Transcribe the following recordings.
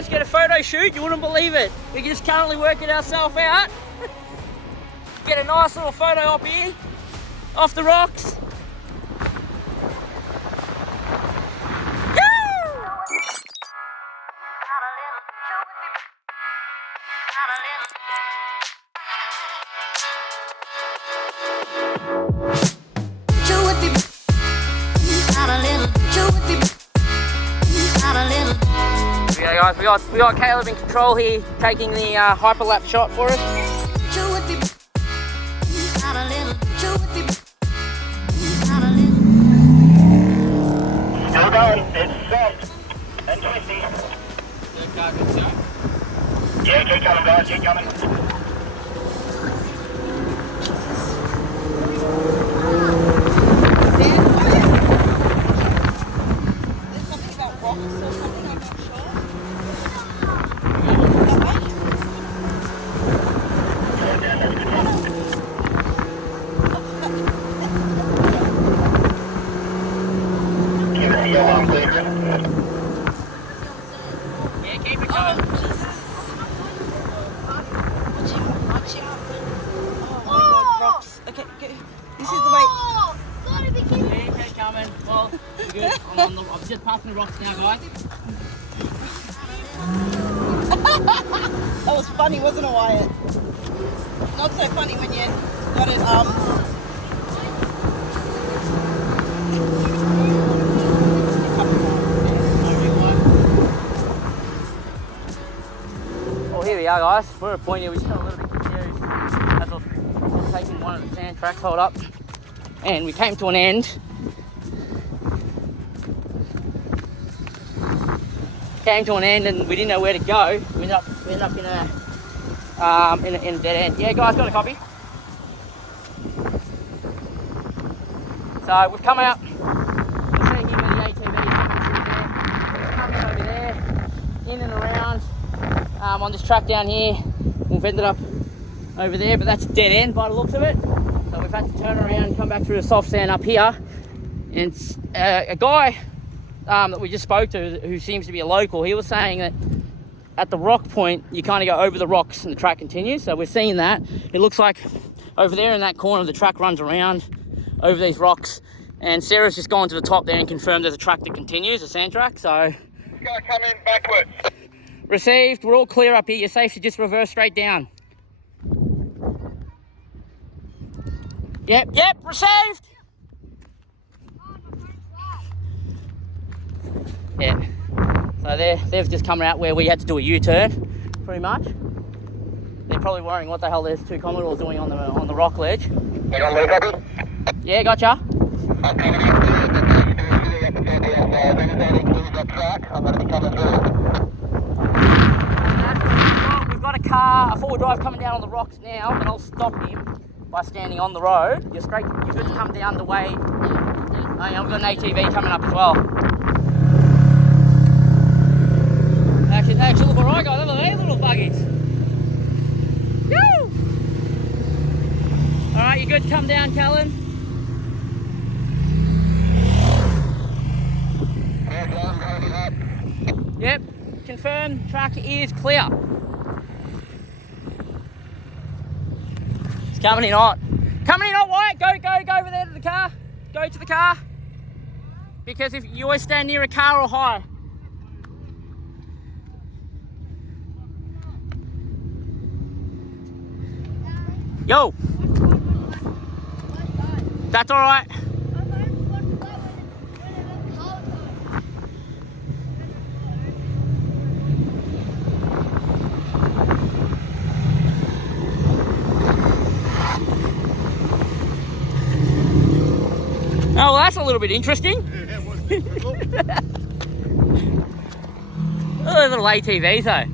guys, get a photo shoot. You wouldn't believe it. We can just currently work it ourselves out. Get a nice little photo up here, off the rocks. Yeah, guys, we got Caleb in control here, taking the hyperlapse shot for us. Still going, it's soft and twisty. Yeah, keep coming guys, keep coming. I'm just passing the rocks now, guys. That was funny, wasn't it, Wyatt? Not so funny when you got it, Well, here we are, guys. We're at a point here, we just got a little bit confused as we're taking one of the sand tracks, hold up, and we came to an end. And we didn't know where to go. We ended up in a dead end. Yeah, guys, got a copy. So we've come out. We're seeing here where the ATV is coming over there, in and around on this track down here. We've ended up over there, but that's a dead end by the looks of it. So we've had to turn around and come back through the soft sand up here. And a guy that we just spoke to, who seems to be a local, he was saying that at the rock point you kind of go over the rocks and the track continues. So we're seeing that. It looks like over there in that corner the track runs around over these rocks, and Sarah's just gone to the top there and confirmed there's a track that continues, a sand track. So It's going to come in backwards. Received. We're all clear up here. You're safe to just reverse straight down. Yep, received. Yeah, so they've just come out where we had to do a U-turn, pretty much. They're probably worrying what the hell there's two Commodores doing on the rock ledge. You got me, copy? Yeah, gotcha. I'm coming up to the upper 30 outside. When that includes that track, I'm going to be coming through. We've got a four-wheel drive coming down on the rocks now, but I'll stop him by standing on the road. You're good to come down the way. Oh, yeah, we've got an ATV coming up as well. Actually look alright, guys. Look at these little buggies. Woo! Alright, you good to come down, Callan? Yep, confirm track is clear. It's coming in hot. Coming in hot, White. Go over there to the car. Go to the car. Because if you always stand near a car or high. Yo. That's all right. Oh, well, that's a little bit interesting. Yeah, it was difficult. Oh, little ATVs though.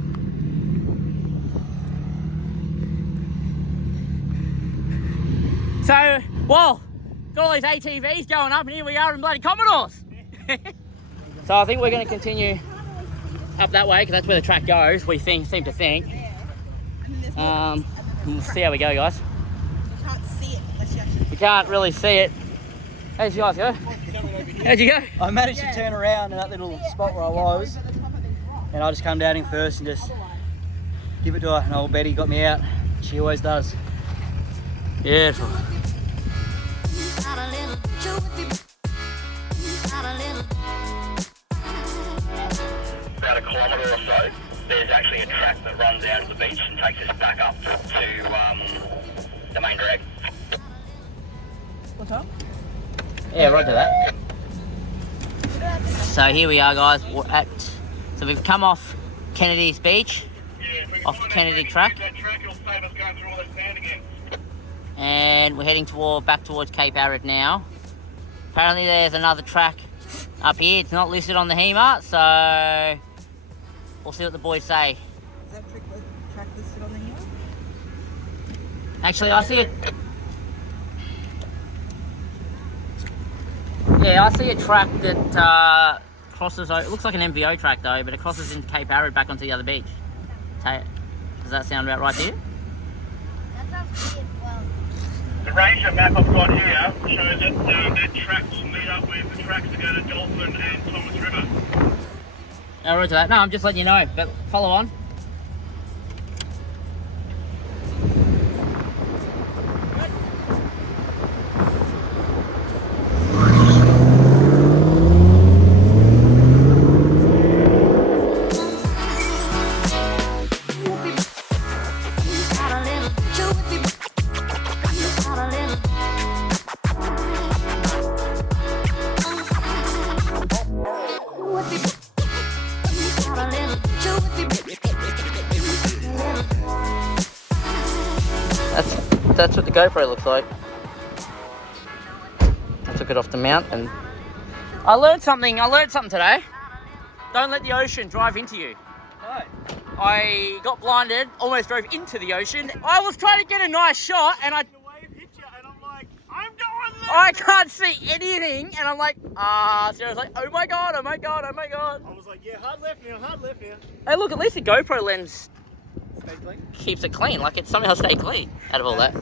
So, well, got all these ATVs going up and here we are in bloody Commodores. So I think we're going to continue up that way because that's where the track goes, we seem to think. We'll see how we go, guys. You can't see it unless you actually... We can't really see it. How'd you guys go? How'd you go? I managed to turn around in that little spot where I was, and I just come down in first and just give it to her. And old Betty got me out. She always does. Beautiful. About a kilometre or so, there's actually a track that runs out of the beach and takes us back up to the main drag. What's up? Yeah, roger that. So here we are, guys. So we've come off Kennedy's Beach, off the Kennedy track, and we're heading back towards Cape Arid now. Apparently there's another track up here. It's not listed on the HEMA, so we'll see what the boys say. Is that track listed on the hill? Actually, I see it. Yeah, I see a track that crosses. It looks like an MVO track though, but it crosses into Cape Arid back onto the other beach. Does that sound about right to you? That sounds weird. Well, The ranger map I've got here shows that tracks meet up with the tracks that go to Dolphin and Thomas River. No, roger that. No, I'm just letting you know, but follow on. That's what the GoPro looks like. I took it off the mount and I learned something today. Don't let the ocean drive into you. No. I got blinded, almost drove into the ocean. I was trying to get a nice shot and I can't see anything and I'm like, so I was like, oh my god. I was like, yeah, hard left now. Hey look, at least the GoPro lens Stay clean. keeps it clean, like it somehow stayed clean out of all that.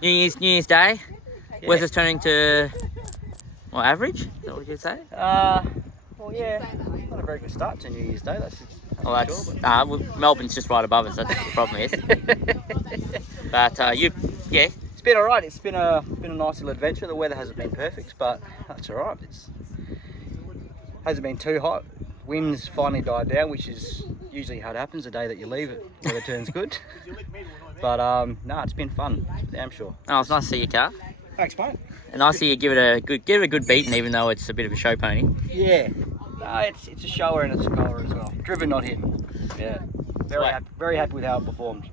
New Year's Day. Where's this turning to what, average? Is that what you'd say? Well, yeah, not a very good start to New Year's Day. That's Well, Melbourne's just right above us. That's what the problem is. But yeah. It's been alright. It's been a nice little adventure. The weather hasn't been perfect, but that's alright. It's hasn't been too hot. Winds finally died down, which is usually how it happens the day that you leave it. Weather turns good. But no, it's been fun. Damn sure. Oh, it's nice to see your car. Thanks, mate. And I see you give it a good beating, even though it's a bit of a show pony. Yeah. No, it's a shower and it's a goer as well. Driven, not hidden. Yeah. Very happy with how it performed.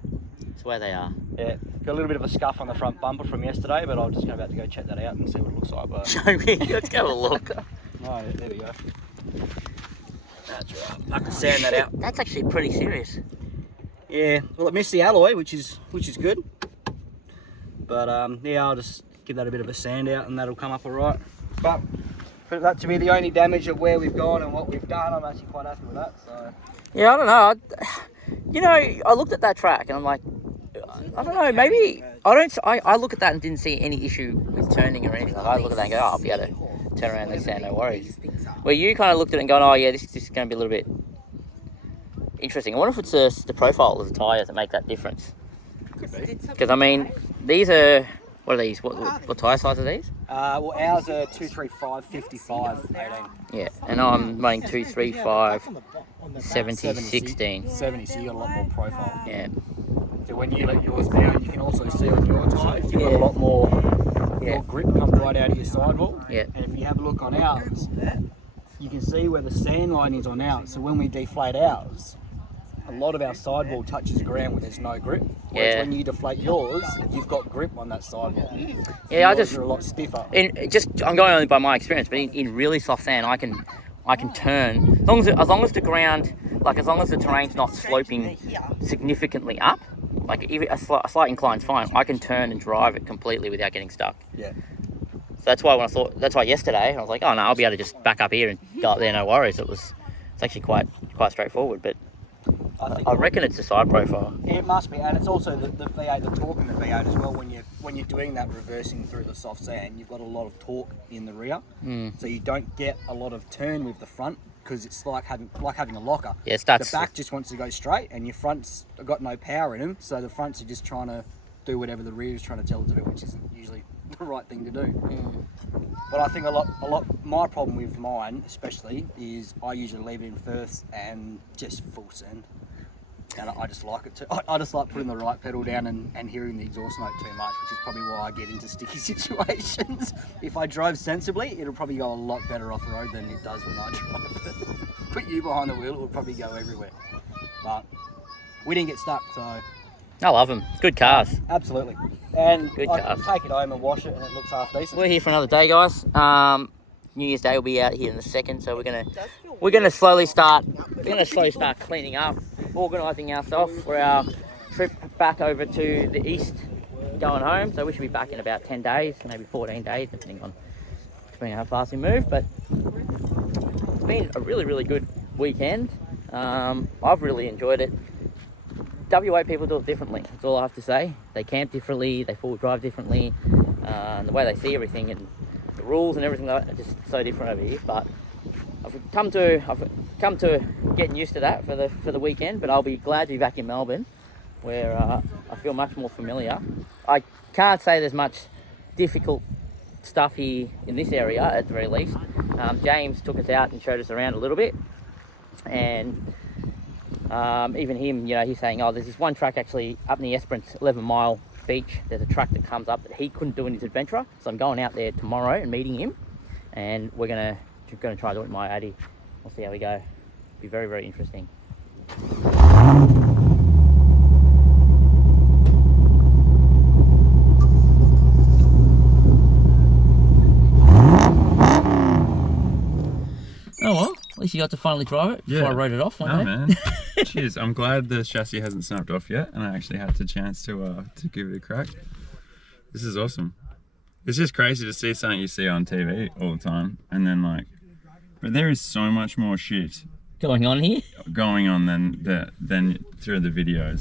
It's where they are. Yeah. Got a little bit of a scuff on the front bumper from yesterday, but I'm just about to go check that out and see what it looks like. But Show me. Let's go have a look. oh, yeah, there we go. That's right. I can sand that out. That's actually pretty serious. Yeah. Well, it missed the alloy, which is good. But yeah, I'll just give that a bit of a sand out and that'll come up alright. But for that to be the only damage of where we've gone and what we've done, I'm actually quite happy with that. So Yeah, I don't know. You know, I looked at that track and I'm like, I don't know, maybe I look at that and didn't see any issue with turning or anything. Like, I look at that and go, oh, I'll be able to turn around and say no worries. Where you kind of looked at it and going, oh yeah, this is going to be a little bit interesting. I wonder if it's the profile of the tyres that make that difference. Because I mean, these are, what are these? What tyre size are these? well, ours are 235 55 18. Yeah, and I'm running 235 70 16. 70, so you got a lot more profile. Yeah. So when you let yours down, you can also see on your tyres, you've got a lot more grip comes right out of your sidewall. Yeah. And if you have a look on ours, you can see where the sand line is on ours. So when we deflate ours, a lot of our sidewall touches the ground where there's no grip. Whereas when you deflate yours, you've got grip on that sidewall. Yeah, Yours are a lot stiffer. I'm going only by my experience, but in really soft sand, I can turn as long as the ground, like as long as the terrain's not sloping significantly up, like even a slight incline's fine. I can turn and drive it completely without getting stuck. Yeah. So that's why yesterday I was like, oh no, I'll be able to just back up here and go up there, no worries. It's actually quite straightforward, but I reckon it's the side profile. It must be, and it's also the V8, the torque in the V8 as well. When you're doing that reversing through the soft sand, you've got a lot of torque in the rear, so you don't get a lot of turn with the front. because it's like having a locker. Yeah, it starts. The back just wants to go straight, and your front's got no power in them, so the fronts are just trying to do whatever the rear is trying to tell it to do, which isn't usually the right thing to do. But I think a lot. My problem with mine, especially, is I usually leave it in first and just full send, and I just like it too. I just like putting the right pedal down and hearing the exhaust note too much, which is probably why I get into sticky situations. If I drove sensibly, it'll probably go a lot better off road than it does when I drive it. Put you behind the wheel, it will probably go everywhere. But we didn't get stuck, so. I love them. Good cars. Absolutely. And Good I cars. can take it home and wash it, and it looks half decent. We're here for another day, guys. New Year's Day will be out here in a second, so we're gonna slowly start cleaning up, organising ourselves for our trip back over to the east, going home. So we should be back in about 10 days, maybe 14 days, depending on how fast we move. But it's been a really, really good weekend. I've really enjoyed it. WA people do it differently, that's all I have to say. They camp differently, they forward drive differently, and the way they see everything and the rules and everything like that are just so different over here. But I've come to getting used to that for the weekend, but I'll be glad to be back in Melbourne, where I feel much more familiar. I can't say there's much difficult stuff here in this area at the very least. James took us out and showed us around a little bit, and even him, he's saying, oh, there's this one track actually up in the Esperance 11 Mile Beach. There's a track that comes up that he couldn't do in his Adventra. So I'm going out there tomorrow and meeting him, and we're gonna try to do it in my Addy. We'll see how we go. Be very, very interesting. Oh well, at least you got to finally drive it before I wrote it off one day. Man. Cheers. I'm glad the chassis hasn't snapped off yet, and I actually had the chance to give it a crack. This is awesome. It's just crazy to see something you see on TV all the time, and then but there is so much more shit going on here than through the videos.